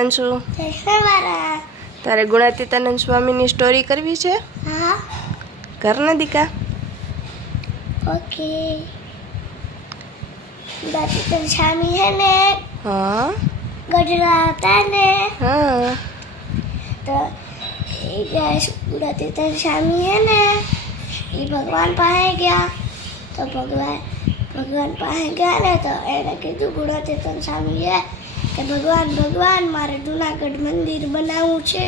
હિમાંશુ. જય સવારા. તારે ગુણાતીતાનંદ સ્વામીની સ્ટોરી કરવી છે? હા. કરના દીકા. ઓકે. ગુણાતીતાનંદ સ્વામી હે ને હા ગઢડા હતા ને હા તો એ ગુણાતીતાનંદ સ્વામી હે ને એ ભગવાન પાસે ગયા. તો ભગવાન પાસે ગયા ને તો એને કીધું ગુણાતીતાનંદ સ્વામીએ કે ભગવાન મારે જુનાગઢ મંદિર બનાવવું છે.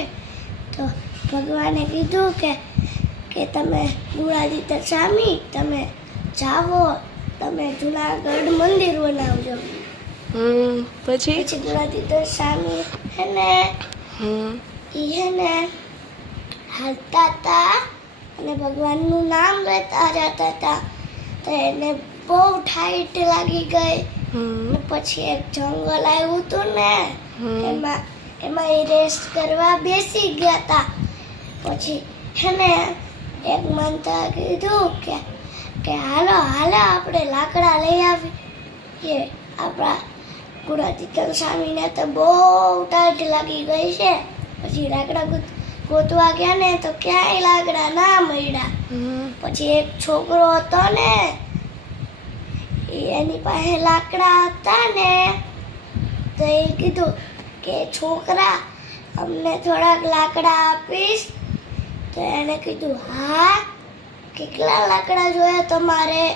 તો ભગવાને કીધું કે તમે ગુણાતીતાનંદ સ્વામી તમે જાઓ તમે જુનાગઢ મંદિર બનાવજો. પછી ગુણાતીતાનંદ સ્વામી હે ને હે ને હાલતા હતા અને ભગવાનનું નામ લેતા જતા હતા. તો એને બહુ ઠાઈટ લાગી ગઈ. પછી એક જંગલ આવ્યું હતું ને એમાં એ રેસ્ટ કરવા બેસી ગયા હતા. પછી હે ને એક મનતા કીધું કે હાલો આપણે લાકડા લઈ આવીએ. આપણા ગુણાતીતાનંદ સ્વામીને તો બહુ ટાઈટ લાગી ગઈ છે. પછી લાકડા ગોતવા ગયા ને તો ક્યાંય લાકડા ના મળ્યા. પછી એક છોકરો હતો ને એની પાસે લાકડા હતા ને તો એ કીધું કે છોકરા અમને થોડાક લાકડા આપીશ. તો એને કીધું હા કેટલા લાકડા જોયા તમારે?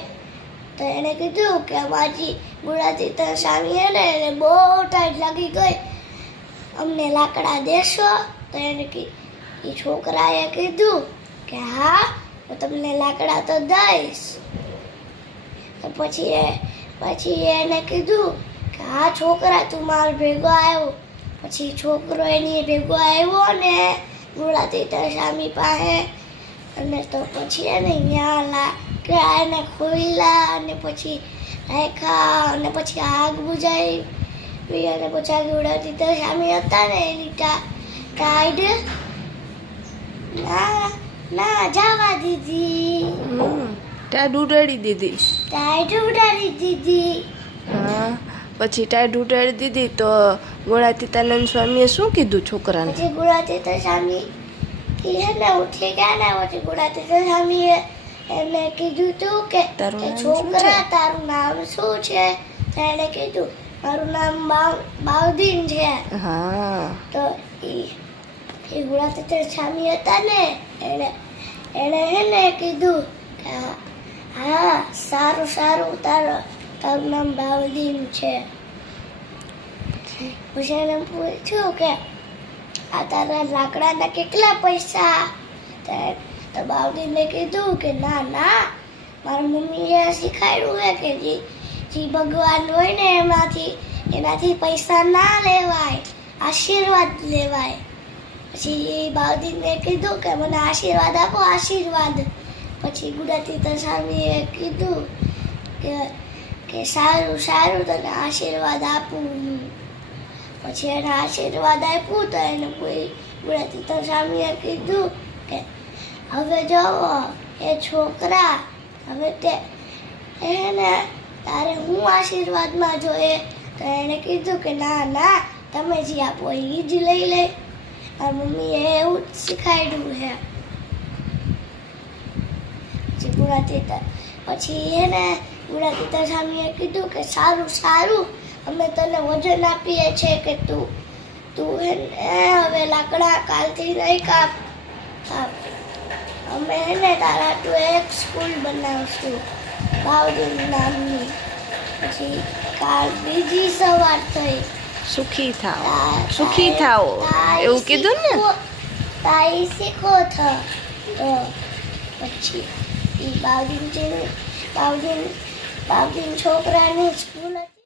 તો એને કીધું કે અમારી ગુણાતીતાનંદ સ્વામી હે ને એને બહુ ટાઈટ લાગી ગઈ અમને લાકડા દેશો? તો એને એ છોકરાએ કીધું કે હા હું તમને લાકડા તો દઈશ. તો પછી એને કીધું કે હા છોકરા તું મારો ભેગો આવ્યો. પછી છોકરો એની ભેગો આવ્યો ને ગુણાતીતાનંદ સ્વામી પાસે. અને તો પછી એને ત્યાં એને ખોઈલા અને પછી રાખ્યા અને પછી આગ બુજાવી અને પછી ગુણાતીતાનંદ સ્વામી હતા ને એની ટાઈડ ના જવા દીધી. ટાઈડ ઉડાડી દીધી. હા પછી ટાઈડ ઉડાડી દીધી તો ગુણાતીતાનંદ સ્વામીએ શું કીધું છોકરાને? પછી ગુણાતીતાનંદ સ્વામી એને ઉઠી ગયા ને પછી ગુણાતીતાનંદ સ્વામીએ એને કીધું તું કે છોકરા તારું નામ શું છે? તો એને કીધું મારું નામ બાઉદીન છે. હા તો એ ગુણાતીતાનંદ સ્વામી હતા ને એને હે ને કીધું કે હા સારું તારું નામ બાઉદીન છે. પછી એને પૂછ્યું કે આ તારા લાકડાના કેટલા પૈસા? તો બાઉદીને કીધું કે ના મારા મમ્મીએ શીખવાડ્યું હે કે જે ભગવાન હોય ને એનાથી પૈસા ના લેવાય, આશીર્વાદ લેવાય. પછી બાઉદીને કીધું કે મને આશીર્વાદ આપો આશીર્વાદ. પછી ગુણાતીતાનંદ સ્વામીએ કીધું કે સારું તને આશીર્વાદ આપું. પછી એને આશીર્વાદ આપ્યું તો એને ગુણાતીતાનંદ સ્વામીએ કીધું કે હવે જોવો એ છોકરા હવે એને તારે હું આશીર્વાદમાં જોઈએ? તો એને કીધું કે ના તમે જે આપો એ જ લઈ લે. મારી મમ્મીએ એવું જ શીખવાડ્યું છે. પછી એને ગુણાતીતાનંદ સ્વામીએ કીધું કે સારું અમે તને વજન આપીએ છીએ કે તું હવે લાકડા કાલથી નહીં કાપ. અમે એને તારા તું એક સ્કૂલ બનાવશું બાઉદીન નામની. પછી કાલ બીજી સવાર થઈ. સુખી થાઓ એવું કીધું ને? તાઈ શીખો તો પછી એ બાઉદીન છોકરાની સ્કૂલ